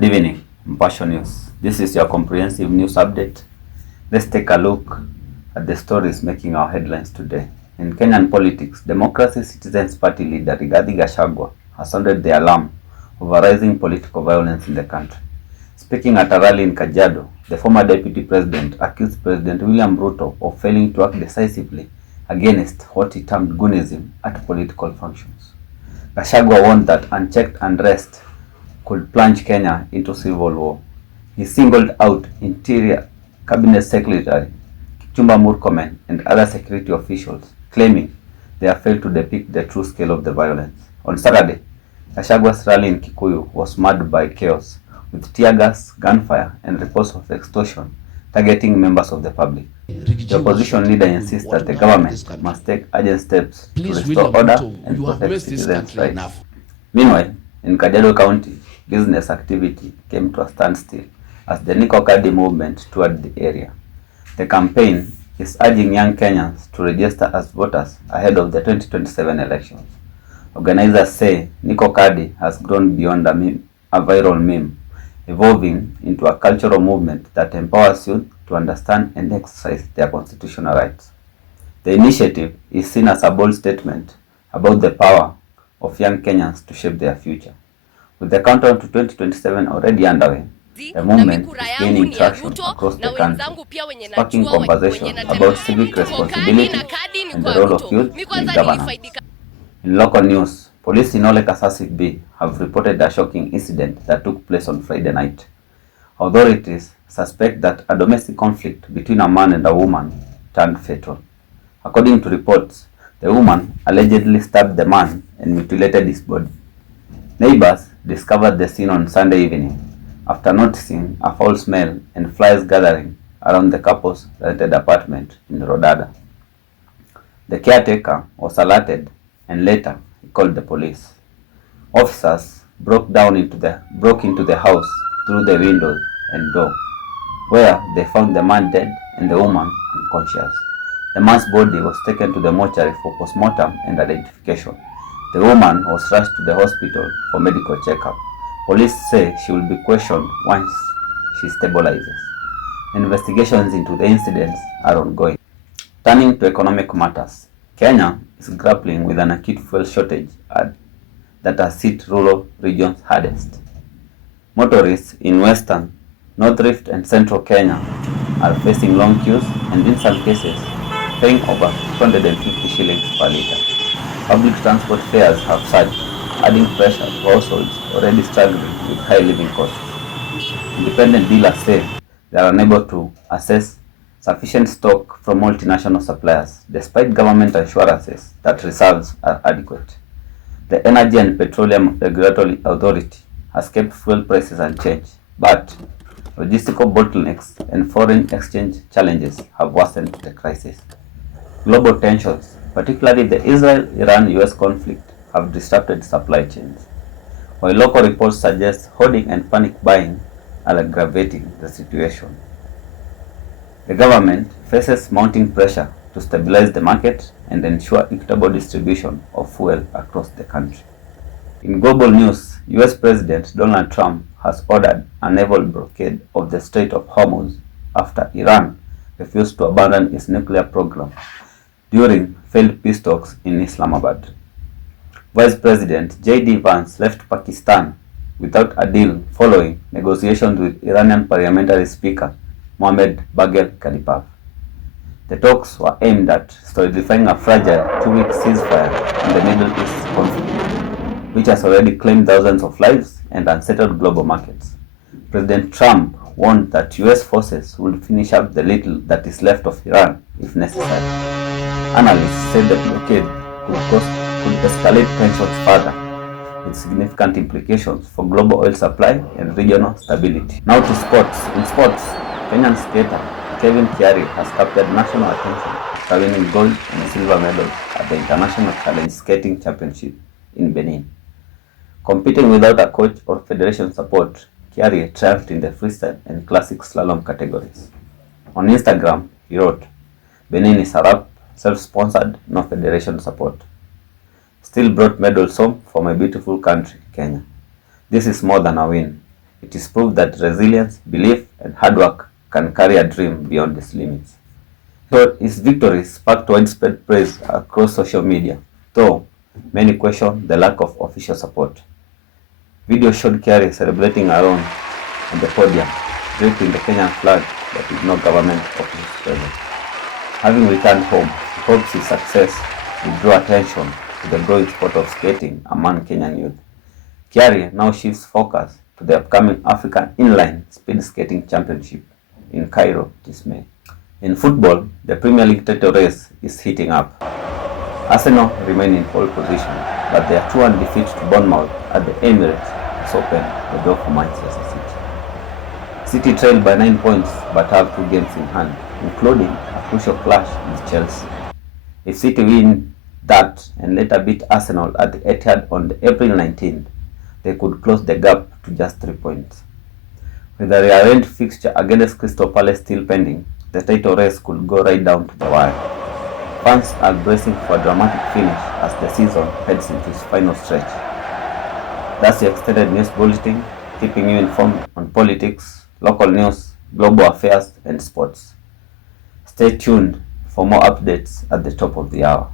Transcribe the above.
Good evening, Mpasho News. This is your comprehensive news update. Let's take a look at the stories making our headlines today. In Kenyan politics, Democracy Citizens Party leader Rigathi Gachagua has sounded the alarm over rising political violence in the country. Speaking at a rally in Kajiado, the former deputy president accused President William Ruto of failing to act decisively against what he termed goonism at political functions. Gachagua warned that unchecked unrest could plunge Kenya into civil war. He singled out Interior Cabinet Secretary Kipchumba Murkomen and other security officials, claiming they have failed to depict the true scale of the violence. On Saturday, Gachagua's rally in Kikuyu was marred by chaos, with tear gas, gunfire, and reports of extortion targeting members of the public. The opposition leader insists that the government must take urgent steps to restore order and protect citizens' rights. Meanwhile, in Kajiado County, business activity came to a standstill as the Niko Kadi movement toured the area. The campaign is urging young Kenyans to register as voters ahead of the 2027 elections. Organizers say Niko Kadi has grown beyond a viral meme, evolving into a cultural movement that empowers youth to understand and exercise their constitutional rights. The initiative is seen as a bold statement about the power of young Kenyans to shape their future. With the countdown to 2027 already underway, the movement is gaining traction across the country, sparking conversations about civic responsibility and the role of youth in governance. In local news, police in Ole Kasasi B have reported a shocking incident that took place on Friday night. Authorities suspect that a domestic conflict between a man and a woman turned fatal. According to reports, the woman allegedly stabbed the man and mutilated his body. Neighbors discovered the scene on Sunday evening after noticing a foul smell and flies gathering around the couple's rented apartment in Rodada. The caretaker was alerted and later he called the police. Officers broke into the house through the windows and door, where they found the man dead and the woman unconscious. The man's body was taken to the mortuary for postmortem and identification. The woman was rushed to the hospital for medical checkup. Police say she will be questioned once she stabilizes. Investigations into the incidents are ongoing. Turning to economic matters, Kenya is grappling with an acute fuel shortage that has hit rural regions hardest. Motorists in western, North Rift and central Kenya are facing long queues and in some cases paying over 250 shillings per litre. Public transport fares have surged, adding pressure to households already struggling with high living costs. Independent dealers say they are unable to access sufficient stock from multinational suppliers, despite government assurances that reserves are adequate. The Energy and Petroleum Regulatory Authority has kept fuel prices unchanged, but logistical bottlenecks and foreign exchange challenges have worsened the crisis. Global tensions, particularly the Israel-Iran-US conflict, have disrupted supply chains, while local reports suggest hoarding and panic buying are aggravating the situation. The government faces mounting pressure to stabilize the market and ensure equitable distribution of fuel across the country. In global news, US President Donald Trump has ordered a naval blockade of the Strait of Hormuz after Iran refused to abandon its nuclear program during failed peace talks in Islamabad. Vice President J.D. Vance left Pakistan without a deal following negotiations with Iranian parliamentary speaker Mohammad Bagher Khalifaf. The talks were aimed at solidifying a fragile two-week ceasefire in the Middle East conflict, which has already claimed thousands of lives and unsettled global markets. President Trump warned that US forces would finish up the little that is left of Iran if necessary. Analysts said the blockade could escalate tensions further, with significant implications for global oil supply and regional stability. Now to sports. In sports, Kenyan skater Kevin Kiari has captured national attention after winning gold and silver medals at the International Challenge Skating Championship in Benin. Competing without a coach or federation support, Kiari triumphed in the freestyle and classic slalom categories. On Instagram, he wrote, "Benin is a wrap, self-sponsored, no federation support. Still brought medals home for my beautiful country, Kenya. This is more than a win. It is proof that resilience, belief, and hard work can carry a dream beyond its limits. So his victory sparked widespread praise across social media, though many question the lack of official support. Video showed Kiari celebrating alone on the podium, draped in the Kenyan flag, but with no government officials present. Having returned home, he hopes his success will draw attention to the growing sport of skating among Kenyan youth. Kiari now shifts focus to the upcoming African Inline Speed Skating Championship in Cairo this May. In football, the Premier League title race is heating up. Arsenal remain in pole position, but their 2-1 defeat to Bournemouth at the Emirates has opened the door for Manchester City. City trail by 9 points but have 2 games in hand, including a crucial clash with Chelsea. If City win that and later beat Arsenal at the Etihad on April 19th, they could close the gap to just 3 points. With the rearranged fixture against Crystal Palace still pending, the title race could go right down to the wire. Fans are bracing for a dramatic finish as the season heads into its final stretch. That's the extended news bulletin, keeping you informed on politics, local news, global affairs, and sports. Stay tuned for more updates at the top of the hour.